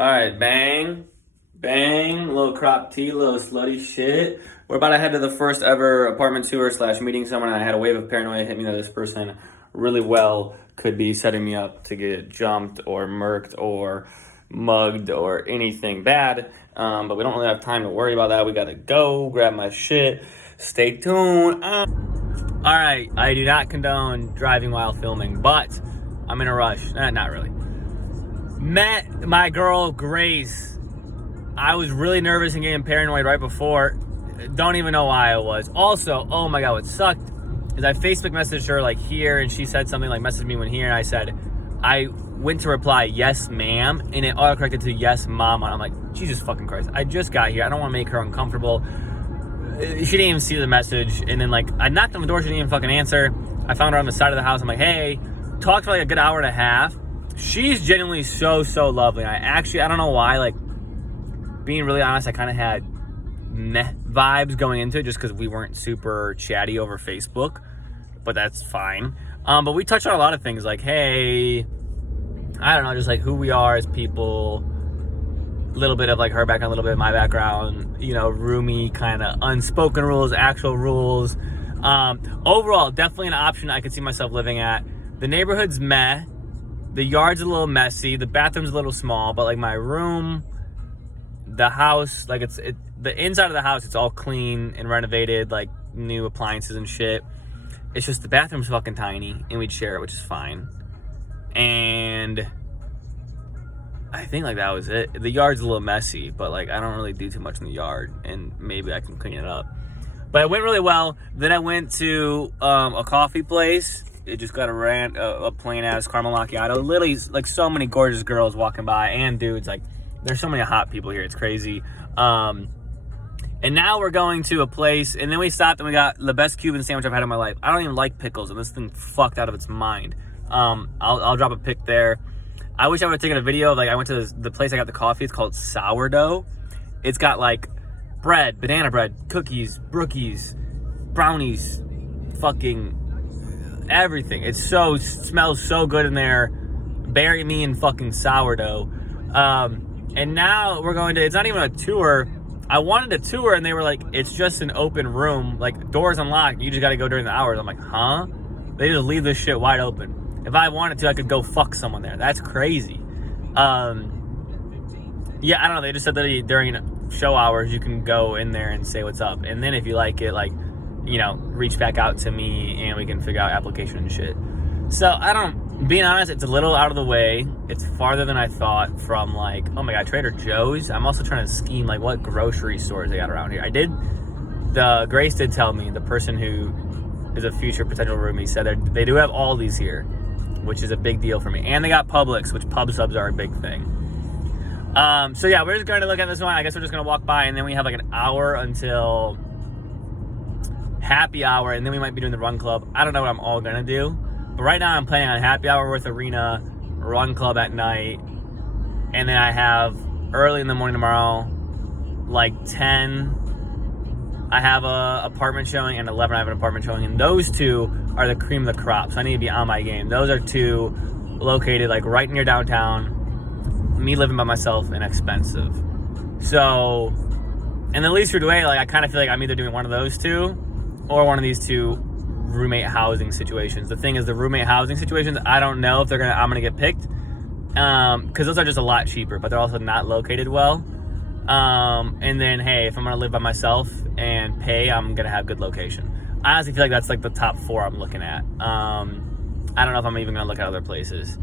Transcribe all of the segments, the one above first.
All right, bang, little crop tea, little slutty shit. We're about to head to the first ever apartment tour slash meeting someone, and I had a wave of paranoia hit me that this person really well could be setting me up to get jumped or murked or mugged or anything bad. But we don't really have time to worry about that. We gotta go grab my shit. Stay tuned. All right, I do not condone driving while filming, but I'm in a rush. Not really. Met my girl Grace. I was really nervous and getting paranoid right before. Don't even know why I was. Also, oh my god, what sucked is I Facebook messaged her like here, and she said something like message me when here, and I said I went to reply yes ma'am, and it autocorrected to yes mom, and I'm like, Jesus fucking Christ, I just got here, I don't want to make her uncomfortable. She didn't even see the message, and then like I knocked on the door, she didn't even fucking answer. I found her on the side of the house. I'm like, hey, talked for like a good hour and a half. She's genuinely so lovely. I don't know why, like, being really honest, I kind of had meh vibes going into it just because we weren't super chatty over Facebook, but that's fine. But we touched on a lot of things, like, hey, I don't know, just like who we are as people, a little bit of like her background, a little bit of my background, you know, roomie kind of unspoken rules, actual rules. Overall, definitely an option I could see myself living at. The neighborhood's meh. The yard's a little messy. The bathroom's a little small, but like my room, the house, like the inside of the house, it's all clean and renovated, like new appliances and shit. It's just the bathroom's fucking tiny, and we'd share it, which is fine. And I think like that was it. The yard's a little messy, but like I don't really do too much in the yard, and maybe I can clean it up. But it went really well. Then I went to a coffee place. It just got a plain ass caramel macchiato. Literally, like so many gorgeous girls walking by and dudes. Like, there's so many hot people here. It's crazy. And now we're going to a place, and then we stopped and we got the best Cuban sandwich I've had in my life. I don't even like pickles, and this thing fucked out of its mind. I'll drop a pic there. I wish I would have taken a video of like I went to the place I got the coffee. It's called Sourdough. It's got like bread, banana bread, cookies, brookies, brownies, fucking everything. It smells so good in there. Bury me in fucking sourdough. And now we're going to, it's not even a tour. I wanted a tour, and they were like, it's just an open room, like doors unlocked, you just gotta go during the hours. I'm like, huh? They just leave this shit wide open. If I wanted to, I could go fuck someone there. That's crazy. Yeah, I don't know, they just said that during show hours you can go in there and say what's up, and then if you like it, like, you know, reach back out to me and we can figure out application and shit. So being honest, it's a little out of the way. It's farther than I thought from like, oh my god, Trader Joe's. I'm also trying to scheme like what grocery stores they got around here. Grace did tell me, the person who is a future potential roomie said they do have Aldi's here, which is a big deal for me. And they got Publix, which pub subs are a big thing. So yeah, we're just going to look at this one. I guess we're just going to walk by, and then we have like an hour until happy hour, and then we might be doing the run club. I don't know what I'm all gonna do, but right now I'm planning on happy hour with Arena, run club at night, and then I have early in the morning tomorrow, like 10 I have a apartment showing, and 11 I have an apartment showing, and those two are the cream of the crop, so I need to be on my game. Those are two located like right near downtown, me living by myself, and expensive. So in the least rude way, like I kind of feel like I'm either doing one of those two or one of these two roommate housing situations. The thing is, the roommate housing situations, I don't know if I'm gonna get picked, because those are just a lot cheaper, but they're also not located well. And then, hey, if I'm gonna live by myself and pay, I'm gonna have good location. I honestly feel like that's like the top 4 I'm looking at. I don't know if I'm even gonna look at other places.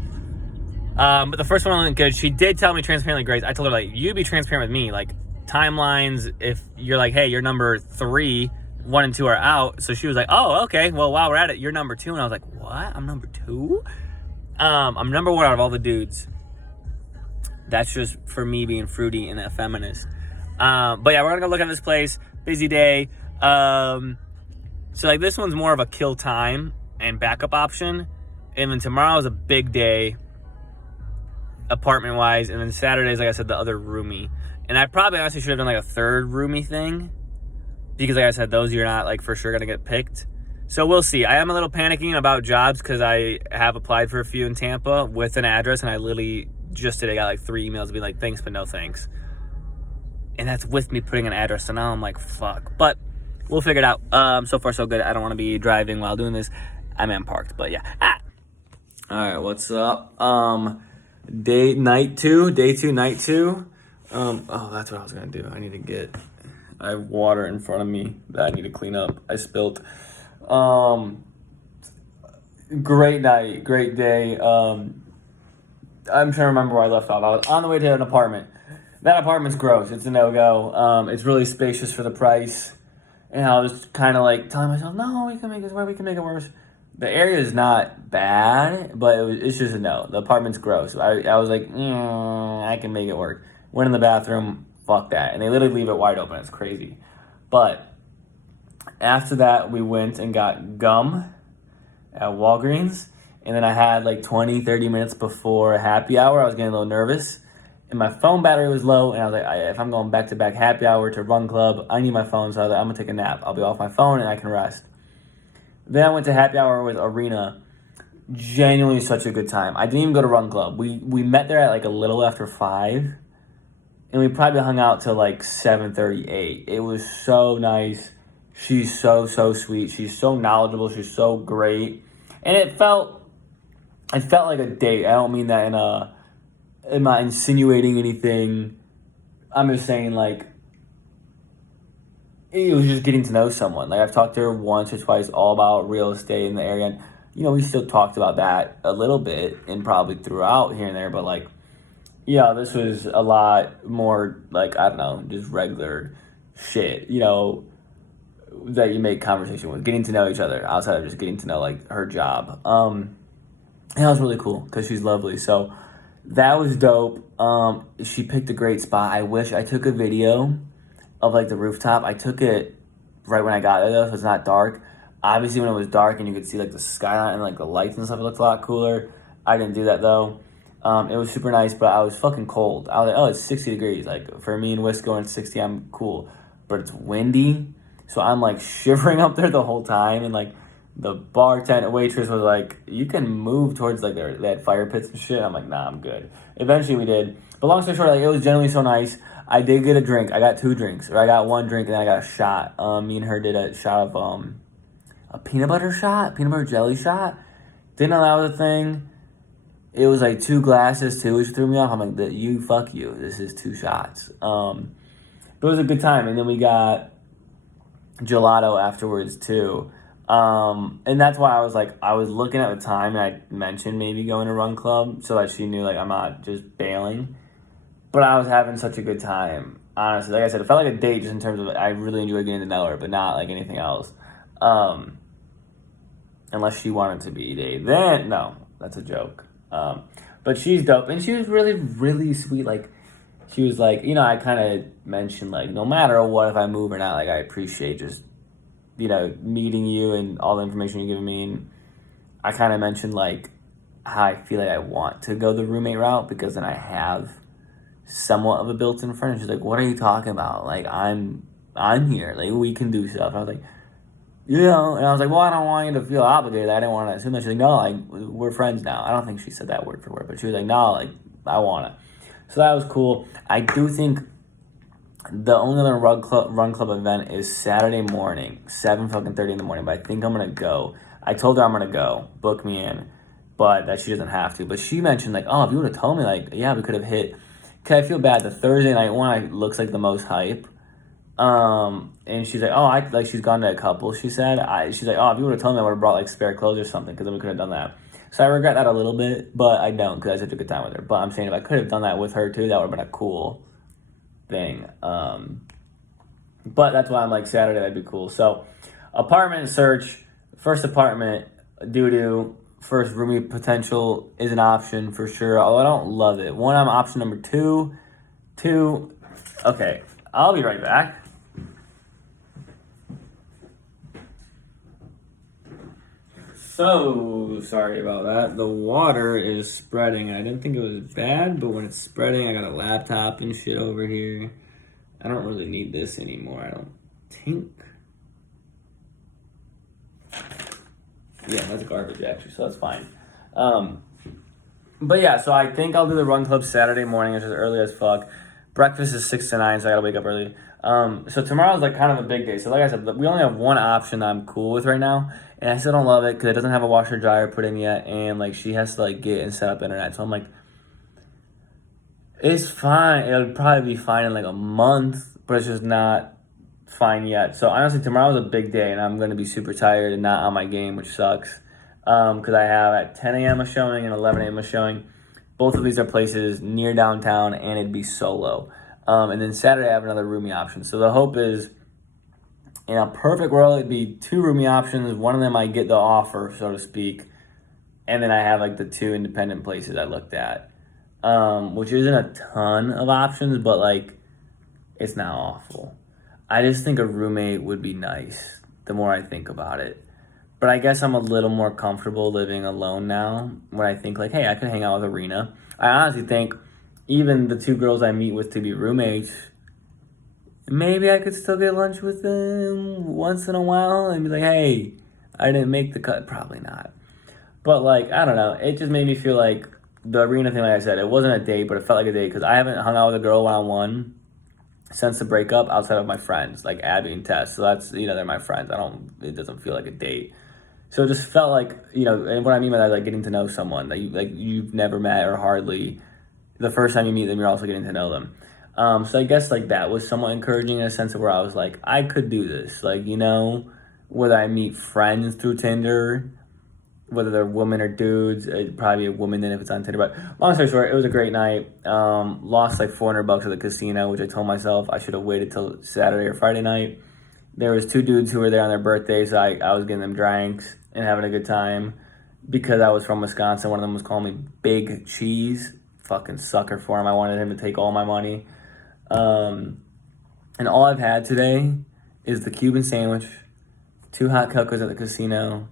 But the first one looked good. She did tell me transparently, Grace. I told her, like, you be transparent with me, like timelines. If you're like, hey, you're number 3, 1 and 2 are out. So she was like, oh, okay, well, while we're at it, you're number 2. And I was like, what? I'm number 2? I'm number 1 out of all the dudes. That's just for me being fruity and a feminist. But yeah, we're gonna go look at this place. Busy day. So like this one's more of a kill time and backup option. And then tomorrow is a big day, apartment wise. And then Saturday's, like I said, the other roomie. And I probably honestly should have done like a third roomie thing, because like I said, those you're not like for sure gonna get picked. So we'll see. I am a little panicking about jobs because I have applied for a few in Tampa with an address, and I literally just today got like 3 emails being like, thanks, but no thanks. And that's with me putting an address. So now I'm like, fuck. But we'll figure it out. So far, so good. I don't want to be driving while doing this. I'm parked, but yeah. All right, what's up? Day two, night two. Oh, that's what I was gonna do. I have water in front of me that I need to clean up. I spilled. Great night, great day. I'm trying to remember where I left off. I was on the way to an apartment. That apartment's gross. It's a no-go. It's really spacious for the price. And I was kind of like telling myself, no, we can make this work. We can make it worse. The area is not bad, but it's just a no. The apartment's gross. I was like, I can make it work. Went in the bathroom, fuck that. And they literally leave it wide open. It's crazy. But after that, we went and got gum at Walgreens. And then I had like 20, 30 minutes before happy hour. I was getting a little nervous. And my phone battery was low. And I was like, if I'm going back-to-back happy hour to run club, I need my phone. So I was like, I'm going to take a nap. I'll be off my phone and I can rest. Then I went to happy hour with Arena. Genuinely such a good time. I didn't even go to run club. We met there at like a little after 5. And we probably hung out till like 7:38. It was so nice. She's so sweet. She's so knowledgeable. She's so great. And it felt like a date. I don't mean that I'm not insinuating anything. I'm just saying, like, it was just getting to know someone. Like, I've talked to her once or twice all about real estate in the area. And, we still talked about that a little bit and probably throughout here and there. But, like, yeah, this was a lot more, like, I don't know, just regular shit, that you make conversation with. Getting to know each other outside of just getting to know, like, her job. And that was really cool because she's lovely. So that was dope. She picked a great spot. I wish I took a video of like the rooftop. I took it right when I got there though, so it's not dark. Obviously when it was dark and you could see like the skyline and like the lights and stuff, it looked a lot cooler. I didn't do that though. It was super nice, but I was fucking cold. I was like, oh, it's 60 degrees. Like for me and Whisk going 60, I'm cool. But it's windy, so I'm like shivering up there the whole time. And like the bartender waitress was like, you can move towards like they had fire pits and shit. I'm like, nah, I'm good. Eventually we did. But long story short, like it was generally so nice. I did get a drink. I got 2 drinks. Or I got 1 drink and then I got a shot. Me and her did a shot of a peanut butter jelly shot. Didn't know that was a thing. It was like 2 glasses too, which threw me off. I'm like, fuck you. This is 2 shots. But it was a good time. And then we got gelato afterwards too. And that's why I was looking at the time and I mentioned maybe going to run club so that she knew like I'm not just bailing. But I was having such a good time, honestly. Like I said, it felt like a date just in terms of I really enjoyed getting to know her, but not like anything else. Unless she wanted to be a date. Then, no, that's a joke. But she's dope. And she was really, really sweet. Like, she was like, I kind of mentioned, like, no matter what, if I move or not, like, I appreciate just, meeting you and all the information you're giving me. And I kind of mentioned, like, how I feel like I want to go the roommate route because then I have somewhat of a built-in friend. She's like, what are you talking about? Like, I'm here. Like, we can do stuff. I was like, and I was like, well, I don't want you to feel obligated. I didn't want to assume that. She's like, no, like, we're friends now. I don't think she said that word for word, but she was like, no, like, I want to. So that was cool. I do think the only other run club event is Saturday morning, 7:30 in the morning, but I think I'm going to go. I told her I'm going to go, book me in, but that she doesn't have to. But she mentioned, like, oh, if you would have told me, like, yeah, we could have hit. Because I feel bad. The Thursday night one looks like the most hype. And she's like, she's gone to a couple, she said. She's like, oh, if you would have told me, I would have brought, like, spare clothes or something, because then we could have done that. So I regret that a little bit, but I don't, because I had such a good time with her. But I'm saying if I could have done that with her, too, that would have been a cool thing. But that's why I'm like, Saturday, that'd be cool. So, apartment search, first apartment, doo-doo, first roomie potential is an option for sure, although I don't love it. I'm option number 2. Okay, I'll be right back. So, sorry about that. The water is spreading. I didn't think it was bad, but when it's spreading, I got a laptop and shit over here. I don't really need this anymore, I don't think. Yeah, that's garbage, actually, so that's fine. But yeah, so I think I'll do the run club Saturday morning, which is early as fuck. Breakfast is 6 to 9, so I gotta wake up early. So tomorrow's like kind of a big day. So like I said, we only have one option that I'm cool with right now, and I still don't love it because it doesn't have a washer dryer put in yet, and like she has to like get and set up internet. So I'm like, it's fine. It'll probably be fine in like a month, but it's just not fine yet. So honestly, tomorrow's a big day, and I'm gonna be super tired and not on my game, which sucks. Because I have at 10 a.m. a showing and 11 a.m. a showing. Both of these are places near downtown, and it'd be solo. And then Saturday I have another roomie option. So the hope is, in a perfect world, it'd be two roomie options. One of them I get the offer, so to speak, and then I have like the two independent places I looked at, which isn't a ton of options, but like it's not awful. I just think a roommate would be nice the more I think about it. But I guess I'm a little more comfortable living alone now when I think like, hey, I can hang out with Arena. I honestly think even the two girls I meet with to be roommates, maybe I could still get lunch with them once in a while and be like, hey, I didn't make the cut. Probably not. But like, I don't know. It just made me feel like the Arena thing, like I said, it wasn't a date, but it felt like a date because I haven't hung out with a girl one-on-one since the breakup outside of my friends, like Abby and Tess. So that's, they're my friends. It doesn't feel like a date. So it just felt like, and what I mean by that is like getting to know someone that you've never met or hardly. The first time you meet them, you're also getting to know them. So I guess like that was somewhat encouraging in a sense of where I was like, I could do this. Like, whether I meet friends through Tinder, whether they're women or dudes, it'd probably be a woman then if it's on Tinder. But long story short, it was a great night. Lost like $400 at the casino, which I told myself I should have waited till Saturday or Friday night. There was two dudes who were there on their birthdays. I was getting them drinks and having a good time because I was from Wisconsin. One of them was calling me Big Cheese. Fucking sucker for him. I wanted him to take all my money. And all I've had today is the Cuban sandwich, 2 hot cocos at the casino,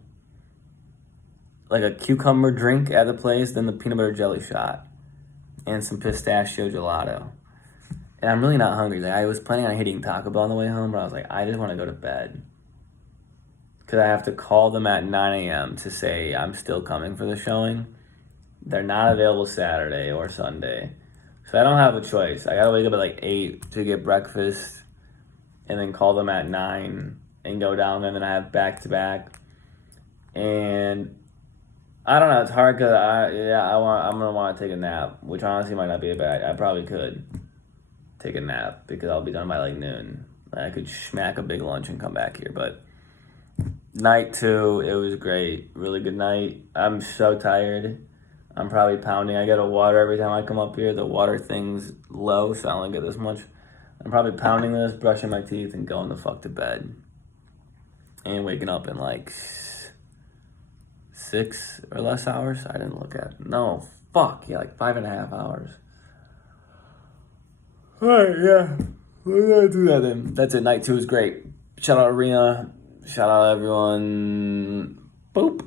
like a cucumber drink at the place, then the peanut butter jelly shot, and some pistachio gelato. And I'm really not hungry. Like, I was planning on hitting Taco Bell on the way home, but I was like, I just want to go to bed. Because I have to call them at 9 a.m. to say I'm still coming for the showing. They're not available Saturday or Sunday. So I don't have a choice. I got to wake up at like 8 to get breakfast and then call them at 9 and go down there. And then I have back-to-back. And I don't know. It's hard because I'm going to want to take a nap, which honestly might not be a bad. I probably could take a nap because I'll be done by like noon. I could smack a big lunch and come back here. But night 2, it was great. Really good night. I'm so tired. I'm probably pounding. I get a water every time I come up here. The water thing's low, so I only get this much. I'm probably pounding this, brushing my teeth, and going the fuck to bed. And waking up in like 6 or less hours. I didn't look at it. No, fuck. Yeah, like 5.5 hours. Alright, yeah. We're gonna do that then. That's it. Night 2 is great. Shout out Arena. Shout out everyone. Boop.